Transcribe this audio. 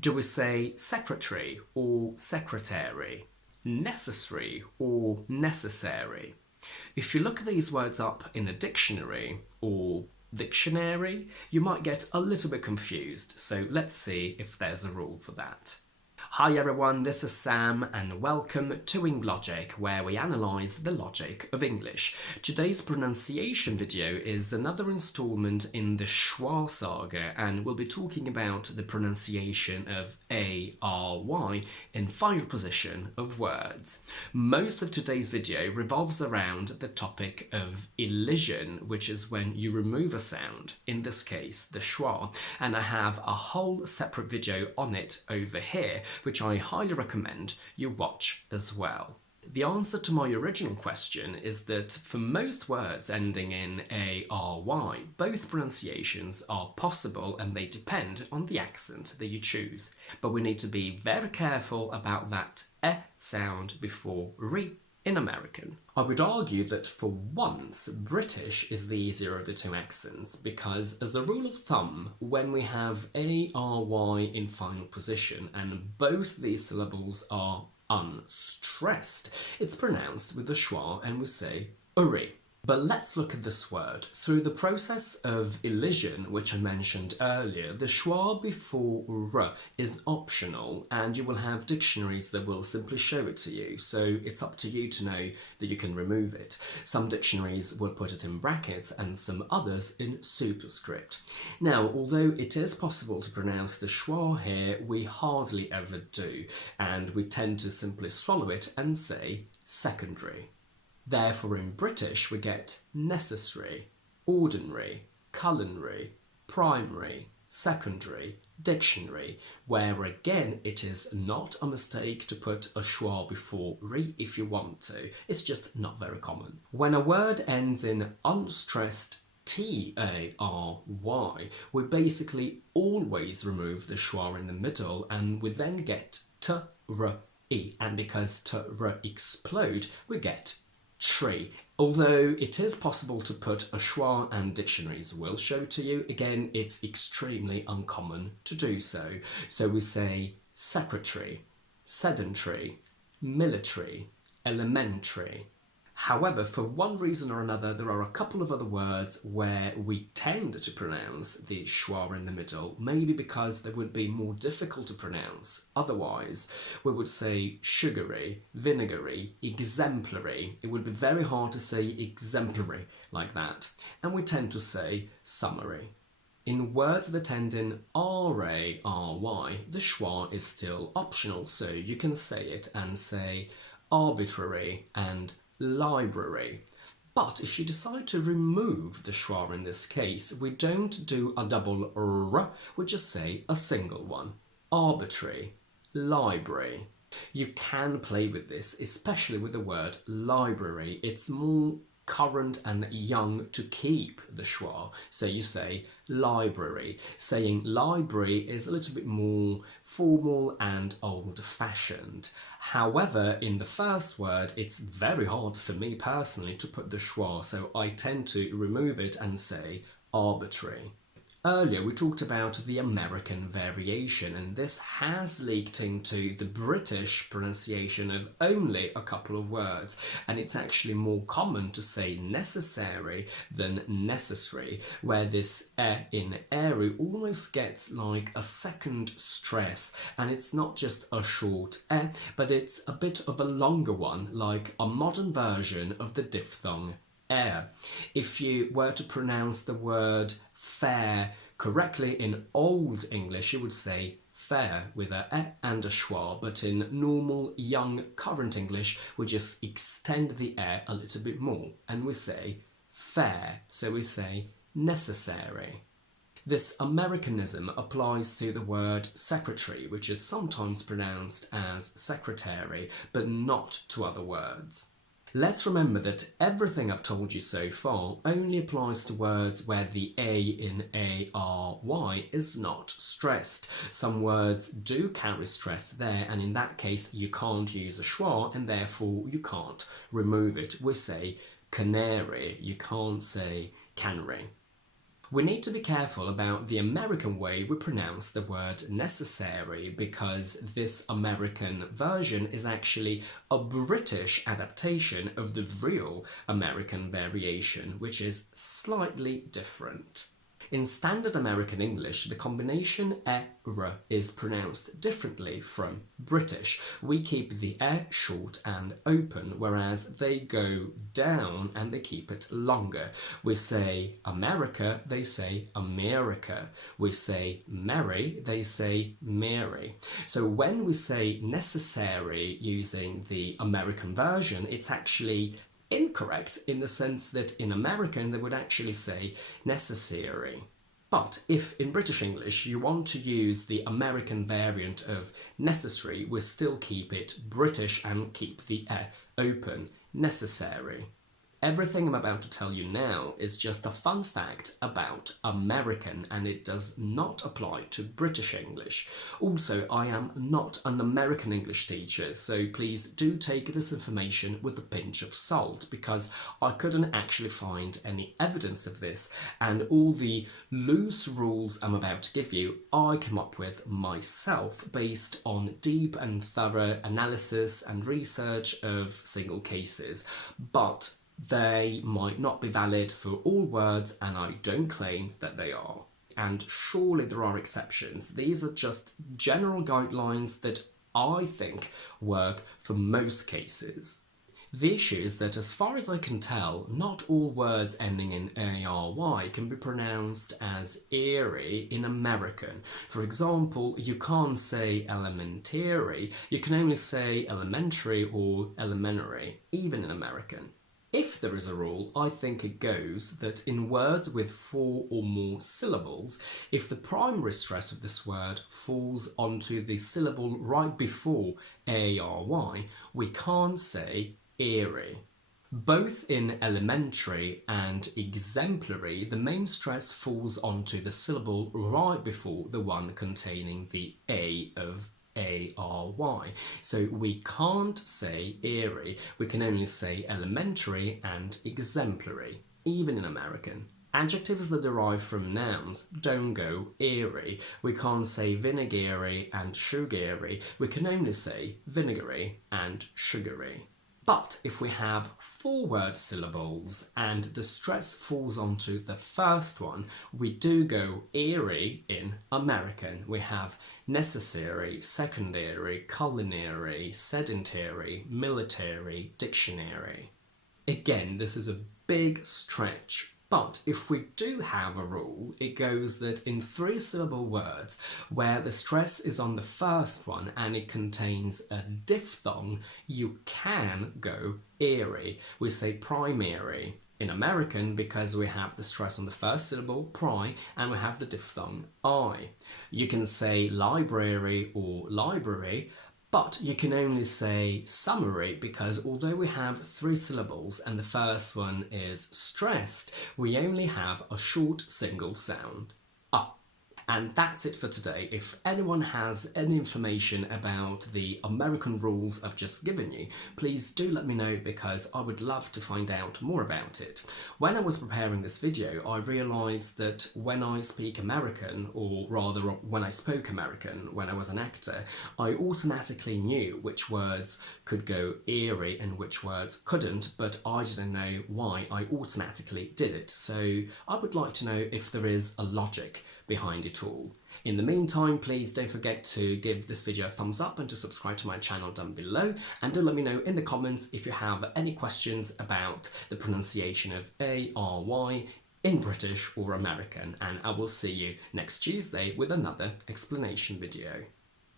Do we say secretary or secretary? Necessary or necessary? If you look these words up in a dictionary or dictionary, you might get a little bit confused, so let's see if there's a rule for that. Hi everyone, this is Sam and welcome to EngLogic, where we analyse the logic of English. Today's pronunciation video is another instalment in the SCHWA saga, and we'll be talking about the pronunciation of ARY in final position of words. Most of today's video revolves around the topic of elision, which is when you remove a sound, in this case the schwa, and I have a whole separate video on it over here, which I highly recommend you watch as well. The answer to my original question is that for most words ending in ARY, both pronunciations are possible and they depend on the accent that you choose. But we need to be very careful about that E sound before RE in American. I would argue that for once, British is the easier of the two accents because, as a rule of thumb, when we have ARY in final position and both these syllables are unstressed, it's pronounced with the schwa and we say ARY. But let's look at this word. Through the process of elision, which I mentioned earlier, the schwa before r is optional, and you will have dictionaries that will simply show it to you, so it's up to you to know that you can remove it. Some dictionaries will put it in brackets and some others in superscript. Now, although it is possible to pronounce the schwa here, we hardly ever do, and we tend to simply swallow it and say secondary. Therefore, in British, we get necessary, ordinary, culinary, primary, secondary, dictionary, where again it is not a mistake to put a schwa before re if you want to. It's just not very common. When a word ends in unstressed TARY, we basically always remove the schwa in the middle and we then get TRE, and because TR explode, we get tree. Although it is possible to put a schwa, and dictionaries will show to you, again it's extremely uncommon to do so. So we say secretary, sedentary, military, elementary. However, for one reason or another, there are a couple of other words where we tend to pronounce the schwa in the middle, maybe because they would be more difficult to pronounce. Otherwise, we would say sugary, vinegary, exemplary. It would be very hard to say exemplary like that. And we tend to say summary. In words that end in RARY, the schwa is still optional, so you can say it and say arbitrary and library. But if you decide to remove the schwa in this case, we don't do a double r, we just say a single one. Arbitrary, library. You can play with this, especially with the word library. It's more current and young to keep the schwa, so you say library. Saying library is a little bit more formal and old-fashioned. However, in the first word, it's very hard for me personally to put the schwa, so I tend to remove it and say arbitrary. Earlier we talked about the American variation, and this has leaked into the British pronunciation of only a couple of words, and it's actually more common to say necessary than necessary, where this e in ARY almost gets like a second stress, and it's not just a short e, but it's a bit of a longer one, like a modern version of the diphthong air. If you were to pronounce the word fair correctly in Old English, you would say fair with a e and a schwa, but in normal, young, current English, we just extend the e a little bit more and we say fair, so we say necessary. This Americanism applies to the word secretary, which is sometimes pronounced as secretary, but not to other words. Let's remember that everything I've told you so far only applies to words where the A in ARY is not stressed. Some words do carry stress there, and in that case you can't use a schwa and therefore you can't remove it. We say canary, you can't say canary. We need to be careful about the American way we pronounce the word necessary, because this American version is actually a British adaptation of the real American variation, which is slightly different. In standard American English, the combination ARY is pronounced differently from British. We keep the A short and open, whereas they go down and they keep it longer. We say America, they say America. We say Mary, they say Mary. So when we say necessary using the American version, it's actually incorrect in the sense that in American they would actually say necessary. But if in British English you want to use the American variant of necessary, we still keep it British and keep the E open, necessary. Everything I'm about to tell you now is just a fun fact about American, and it does not apply to British English. Also, I am not an American English teacher, so please do take this information with a pinch of salt, because I couldn't actually find any evidence of this, and all the loose rules I'm about to give you I came up with myself based on deep and thorough analysis and research of single cases. But they might not be valid for all words, and I don't claim that they are. And surely there are exceptions. These are just general guidelines that I think work for most cases. The issue is that, as far as I can tell, not all words ending in ARY can be pronounced as ARY in American. For example, you can't say elementary, you can only say elementary or elementary, even in American. If there is a rule, I think it goes that in words with 4 or more syllables, if the primary stress of this word falls onto the syllable right before ARY, we can't say ARY. Both in elementary and exemplary, the main stress falls onto the syllable right before the one containing the A of ARY. So we can't say ARY, we can only say elementary and exemplary, even in American. Adjectives that derive from nouns don't go ARY. We can't say vinegary and sugary, we can only say vinegary and sugary. But if we have 4-word syllables and the stress falls onto the first one, we do go ARY in American. We have necessary, secondary, culinary, sedentary, military, dictionary. Again, this is a big stretch. But if we do have a rule, it goes that in 3-syllable words where the stress is on the first one and it contains a diphthong, you can go ARY. We say primary in American because we have the stress on the first syllable, pri, and we have the diphthong I. You can say library or library, but you can only say summary because although we have 3 syllables and the first one is stressed, we only have a short single sound. And that's it for today. If anyone has any information about the American rules I've just given you, please do let me know because I would love to find out more about it. When I was preparing this video, I realised that when I speak American, or rather when I spoke American when I was an actor, I automatically knew which words could go ARY and which words couldn't, but I didn't know why I automatically did it. So I would like to know if there is a logic behind it all. In the meantime, please don't forget to give this video a thumbs up and to subscribe to my channel down below, and do let me know in the comments if you have any questions about the pronunciation of ARY in British or American, and I will see you next Tuesday with another explanation video.